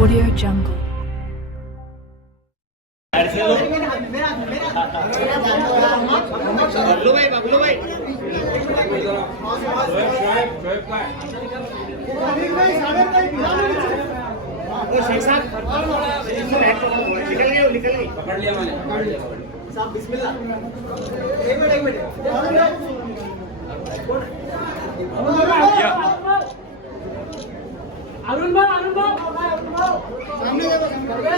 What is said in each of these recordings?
Audio Jungle.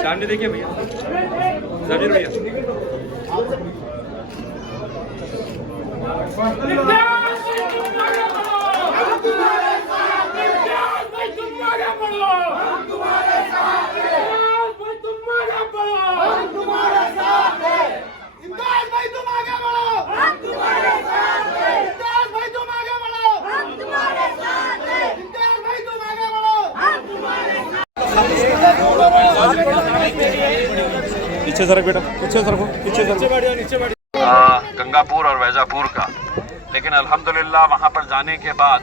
सामने देखिए भैया, जमीर भैया। पीछे सरक बेटा, पीछे सरको, पीछे सरको। नीचे गंगापुर और वैजापुर का, लेकिन अल्हम्दुलिल्लाह वहाँ पर जाने के बाद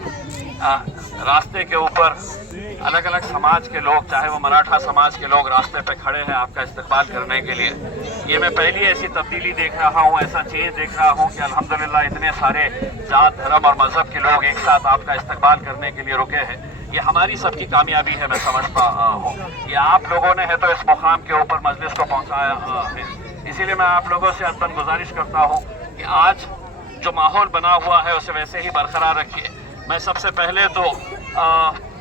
रास्ते के ऊपर अलग अलग समाज के लोग, चाहे वो मराठा समाज के लोग रास्ते पे खड़े हैं आपका इस्तकबाल करने के लिए। ये मैं पहली ऐसी तब्दीली देख रहा हूँ, ऐसा चेंज देख रहा हूँ कि अल्हम्दुलिल्लाह इतने सारे जात, धर्म और मजहब के लोग एक साथ आपका इस्तकबाल करने के लिए रुके हैं। ये हमारी सबकी कामयाबी है, मैं समझता हूँ। ये आप लोगों ने है तो इस मुकाम के ऊपर मजलिस को पहुँचाया है। इसीलिए मैं आप लोगों से अदबन गुजारिश करता हूँ कि आज जो माहौल बना हुआ है उसे वैसे ही बरकरार रखिए। मैं सबसे पहले तो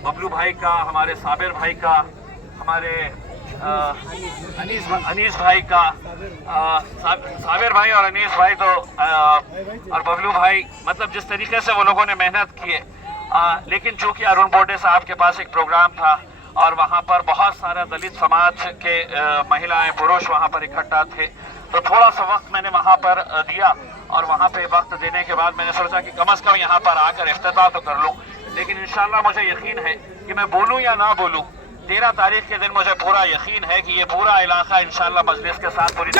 बबलू भाई का, हमारे साबिर भाई का, हमारे अनीस भाई का, साबिर भाई और अनीस भाई तो और बबलू भाई, मतलब जिस तरीके से वो लोगों ने मेहनत किए, लेकिन चूंकि अरुण बोडे साहब के पास एक प्रोग्राम था और वहाँ पर बहुत सारा दलित समाज के महिलाएं, पुरुष वहाँ पर इकट्ठा थे, तो थोड़ा सा वक्त मैंने वहाँ पर दिया और वहाँ पे वक्त देने के बाद मैंने सोचा कि कम से कम यहाँ पर आकर इफ्तिताह तो कर लूँ। लेकिन इंशाल्लाह मुझे यकीन है कि मैं बोलूँ या ना बोलूँ, 13 तारीख के दिन मुझे पूरा यकीन है कि ये पूरा इलाका इंशाल्लाह मजलिस के साथ पूरी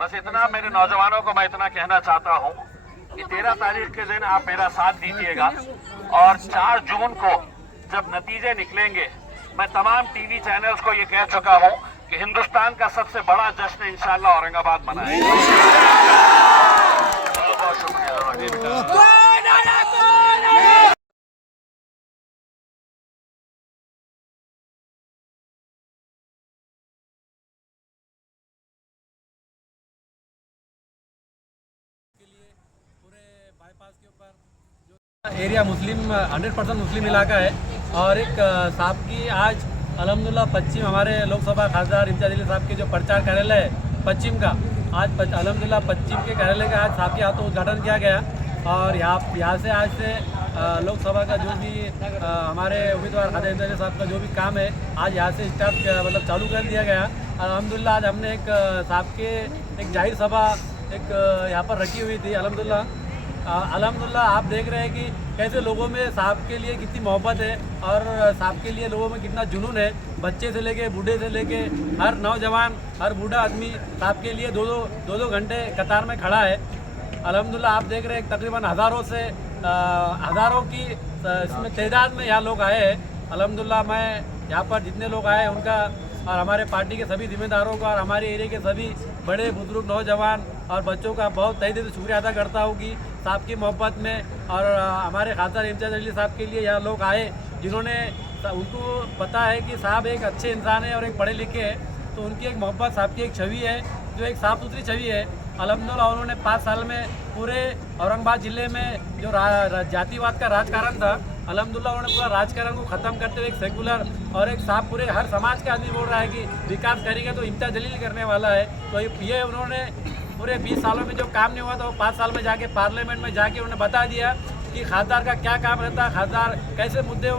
बस इतना मेरे नौजवानों को मैं इतना कहना चाहता हूँ कि 13 तारीख के दिन आप मेरा साथ दीजिएगा और 4 जून को जब नतीजे निकलेंगे, मैं तमाम टीवी चैनल्स को ये कह चुका हूँ कि हिंदुस्तान का सबसे बड़ा जश्न इंशाल्लाह औरंगाबाद मनाएगा। बहुत शुक्रिया। बाईपास के ऊपर जो एरिया मुस्लिम 100% मुस्लिम इलाका है और एक साहब की आज अल्हम्दुलिल्लाह पश्चिम हमारे लोकसभा खासदार इम्तियाज अली साहब के जो प्रचार कार्यालय है पश्चिम का, आज अल्हम्दुलिल्लाह पश्चिम के कार्यालय का आज साहब के हाथों उद्घाटन किया गया और यहाँ से आज से लोकसभा का जो भी हमारे उम्मीदवार खासदार इम्तियाज अली साहब का जो भी काम है आज यहाँ से स्टार्ट मतलब चालू कर दिया गया। अल्हम्दुलिल्लाह आज हमने एक साहब के एक जाहिर सभा एक यहाँ पर रखी हुई थी। अल्हम्दुलिल्लाह आप देख रहे हैं कि कैसे लोगों में साहब के लिए कितनी मोहब्बत है और साहब के लिए लोगों में कितना जुनून है। बच्चे से लेके बूढ़े से लेके हर नौजवान, हर बूढ़ा आदमी साहब के लिए दो घंटे कतार में खड़ा है। अल्हम्दुलिल्लाह आप देख रहे हैं तकरीबन हज़ारों की इसमें तादाद में यहाँ लोग आए हैं। अल्हम्दुलिल्लाह मैं यहाँ पर जितने लोग आए उनका और हमारे पार्टी के सभी जिम्मेदारों का और हमारे एरिया के सभी बड़े बुजुर्ग, नौजवान और बच्चों का बहुत तहे दिल से शुक्रिया अदा करता हूँ कि साहब की मोहब्बत में और हमारे खासदार इम्तियाज अली साहब के लिए यहाँ लोग आए जिन्होंने, उनको पता है कि साहब एक अच्छे इंसान है और एक पढ़े लिखे हैं, तो उनकी एक मोहब्बत, साहब की एक छवि है जो एक साफ़ सुथरी छवि है। अल्हम्दुलिल्लाह उन्होंने 5 साल में पूरे औरंगाबाद ज़िले में जो जातिवाद का राजकारण था, अल्हम्दुलिल्लाह उन्होंने पूरा राजकारण को ख़त्म करते हुए एक सेकुलर और एक साफ पूरे हर समाज के आदमी बोल रहा है कि विकास करेंगे तो इम्तियाज अली करने वाला है। तो ये उन्होंने पूरे 20 सालों में जो काम नहीं हुआ था वो 5 साल में जाके पार्लियामेंट में जाके उन्होंने बता दिया कि खासदार का क्या काम रहता है, खासदार कैसे मुद्दे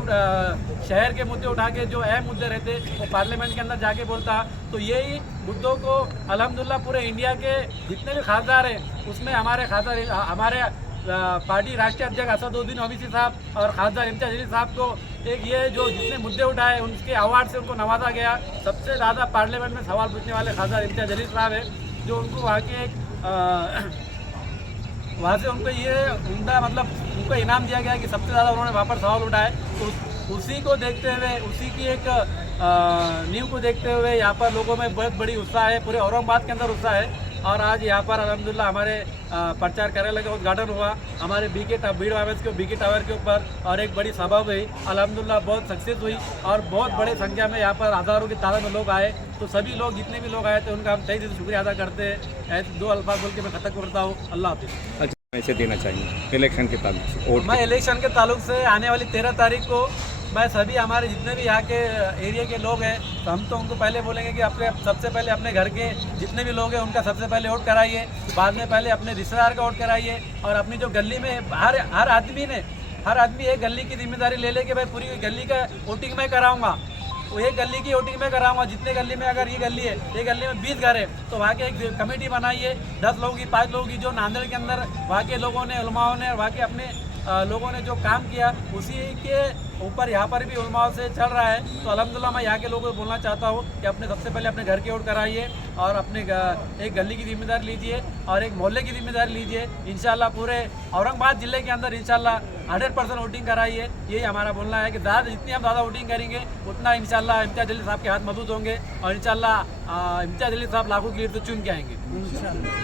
शहर के मुद्दे उठा के जो अहम मुद्दे रहते वो पार्लियामेंट के अंदर जाके बोलता। तो यही मुद्दों को अल्हम्दुलिल्लाह पूरे इंडिया के जितने भी खासदार हैं उसमें हमारे खासदार, हमारे पार्टी राष्ट्रीय अध्यक्ष असदुद्दीन ओवैसी साहब और खासदार इम्तियाज जलील साहब को एक ये जो जितने मुद्दे उठाए उनके अवार्ड से उनको नवाजा गया। सबसे ज़्यादा पार्लियामेंट में सवाल पूछने वाले खासदार इम्तियाज जलील साहब है, जो उनको वहाँ के एक वहाँ से उनको ये उम्दा मतलब उनको इनाम दिया गया कि सबसे ज़्यादा उन्होंने वहाँ पर सवाल उठाए। तो उसी को देखते हुए, उसी की एक नींव को देखते हुए यहाँ पर लोगों में बहुत बड़ी उत्साह है, पूरे औरंगाबाद के अंदर उत्साह है। और आज यहाँ पर अल्हम्दुलिल्लाह हमारे प्रचार कार्यालय का उद्घाटन हुआ, हमारे बीके टावर के ऊपर, और एक बड़ी सभा हुई। अल्हम्दुलिल्लाह बहुत सक्सेस हुई और बहुत बड़े संख्या में यहाँ पर हज़ारों की तादाद में लोग आए। तो सभी लोग जितने भी लोग आए थे उनका हम तहे दिल से शुक्रिया अदा करते हैं। ऐसे 2 अल्फाज बोल के मैं खत्म करता हूँ। अल्लाह हाफिज़। अच्छा, ऐसे देना चाहिए इलेक्शन के ताल्लुक से वोट। मैं इलेक्शन के ताल्लुक से आने वाली 13 तारीख को मैं सभी हमारे जितने भी यहाँ के एरिया के लोग हैं, तो हम तो उनको पहले बोलेंगे कि अपने सबसे पहले अपने घर के जितने भी लोग हैं उनका सबसे पहले वोट कराइए, बाद में पहले अपने रिश्तेदार का वोट कराइए। और अपनी जो गली में हर आदमी एक गली की जिम्मेदारी ले कि भाई पूरी गली का वोटिंग मैं कराऊंगा, वो एक गली की वोटिंग में कराऊंगा। जितने गली में अगर ये गली है, ये गली में 20 घर है, तो वहाँ के एक कमेटी बनाइए 10 लोगों की, 5 लोगों की, जो नांदेड़ के अंदर वहाँ के लोगों ने, उलमाओं ने, वहाँ के अपने लोगों ने जो काम किया उसी के ऊपर यहाँ पर भी उलमाओं से चल रहा है। तो अल्हम्दुलिल्लाह मैं यहाँ के लोगों को बोलना चाहता हूँ कि अपने सबसे पहले अपने घर की वोट कराइए और अपने एक गली की जिम्मेदारी लीजिए और एक मोहल्ले की जिम्मेदारी लीजिए। इंशाल्लाह पूरे औरंगाबाद ज़िले के अंदर इंशाल्लाह 100% वोटिंग कराइए। यही हमारा बोलना है कि जितनी हम ज़्यादा वोटिंग करेंगे उतना इंशाल्लाह इम्तियाज जलील साहब के हाथ मजबूत होंगे और इंशाल्लाह इम्तियाज जलील साहब लाखों की लीड से चुन के आएंगे।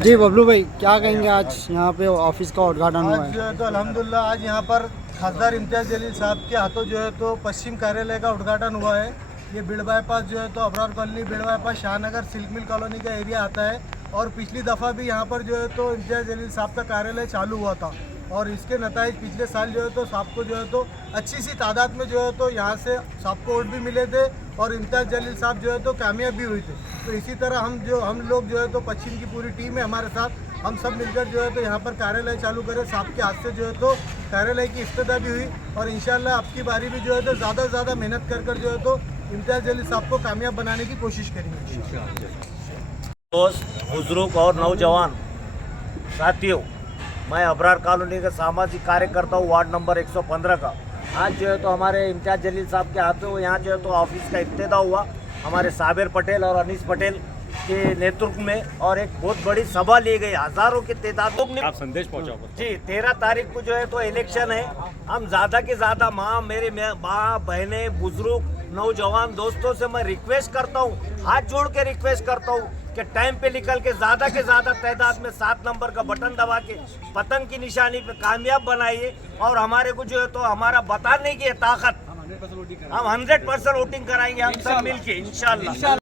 जी बबलू भाई, क्या कहेंगे आज यहाँ पे ऑफिस का उद्घाटन हुआ आज जो है तो अल्हम्दुलिल्लाह आज यहाँ पर खासदार इम्तियाज जलील साहब के हाथों जो है तो पश्चिम कार्यालय का उद्घाटन हुआ है। ये बिड़ बाईपास जो है तो Abrar colony, Beed bypass, Shahnagar, silk mill colony का एरिया आता है। और पिछली दफ़ा भी यहाँ पर जो है तो इम्तियाज जलील साहब का कार्यालय चालू हुआ था और इसके नताइज पिछले साल जो है तो साहब को जो है तो अच्छी सी तादाद में जो है तो यहाँ से साहब को वोट भी मिले थे और इम्तियाज जलील साहब जो है तो कामयाब भी हुए थे। तो इसी तरह हम लोग जो है तो पश्चिम की पूरी टीम है हमारे साथ, हम सब मिलकर जो है तो यहाँ पर कार्यालय चालू करें। साहब के हाथ से जो है तो कार्यालय की इफ्तिताह भी हुई और इंशाल्लाह अब की बारी भी जो है तो ज़्यादा से ज़्यादा मेहनत कर जो है तो इम्तियाज जलील साहब को कामयाब बनाने की कोशिश करेंगे। दोस्त, बुजुर्ग और नौजवान साथियों, मैं अबरार कॉलोनी का सामाजिक कार्यकर्ता हूँ, वार्ड नंबर 115 का। आज जो है तो हमारे इम्तियाज जलील साहब के हाथों यहाँ जो है तो ऑफिस का इफ्तिताह हुआ हमारे साबिर पटेल और अनीस पटेल के नेतृत्व में और एक बहुत बड़ी सभा ली गई, हजारों की तादाद लोग। आप संदेश पहुंचाओ जी, 13 तारीख को जो है तो इलेक्शन है। हम ज़्यादा के ज़्यादा मेरे माँ, बहनें, बुजुर्ग, नौजवान दोस्तों से मैं रिक्वेस्ट करता हूँ, हाथ जोड़ के रिक्वेस्ट करता हूँ कि टाइम पे निकल के ज़्यादा तादाद में 7 नंबर का बटन दबा के पतंग की निशानी पे कामयाब बनाइए। और हमारे को जो है तो हमारा बताने की ताकत, हम 100% वोटिंग कराएंगे हम सब मिलके इंशाल्लाह।